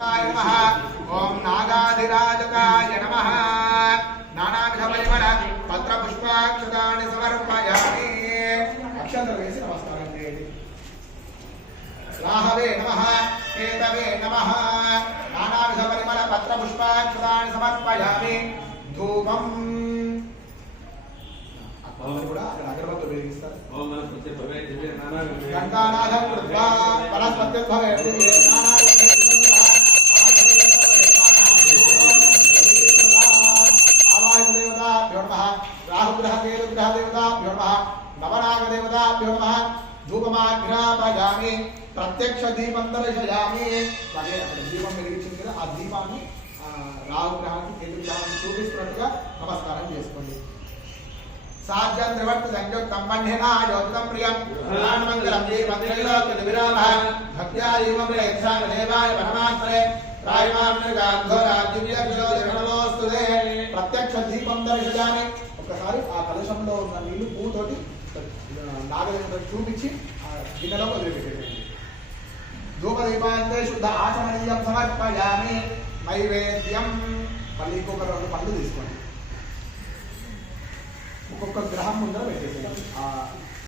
ओम नागाधिराजकाय नमः। नानाविध परिमल पत्र पुष्पाक्षतानि समर्पयामि। अक्षंतल वेसी नमस्कारं चेयंడి। राहवे नमः, केतवे नमः। नानाविध परिमल पत्र पुष्पाक्षतानि समर्पयामि। धूपं కూడా అక్కడ అగరబత్తులు వెలిగిస్తారు. ఓం నమస్తే భవే దివ్య నారాయణ గంగానాథం కృత్వా వనస్పత్యం భవే దివ్య నారాయణ राहुग्रह केतुग्रह देवताभ्यो नमः। नवनाग देवताभ्यो नमः। धूपमाघ्रापयामि। प्रत्यक्ष दीपं दर्शयामि। అలాగే అక్కడ దీపం వెలిగించింది కదా ఆ దీపాన్ని రాహుగ్రహానికి కేతుగ్రహానికి చూపిస్తున్నట్టుగా నమస్కారం చేసుకోండి. साज्यं त्रिवर्त संयुक्तं वह्निना योगितं प्रियं प्राणमंगलं जीवन्त्रैलोक्य विरामः भक्त्या जीवमेक्षां देवाय परमात्मने रायमामृगाघोरादिव्यज्योतिर्गणलोस्तुते प्रत्यक्ष दीपं दर्शयामि. ఒక్కసారి ఆ కలశంలో ఉన్న నీళ్లు పూతోటి నాగదేవతకు చూపించి గిన్నెలో వదిలిపెట్టండి. ధూపదీపాంతే శుద్ధ ఆచమనీయం సమర్పయామి. నైవేద్యం మళ్ళీ ఇంకొక 2 పండ్లు తీసుకోండి. ఒక్కొక్క గ్రహం ముందర పెట్టేసేయండి.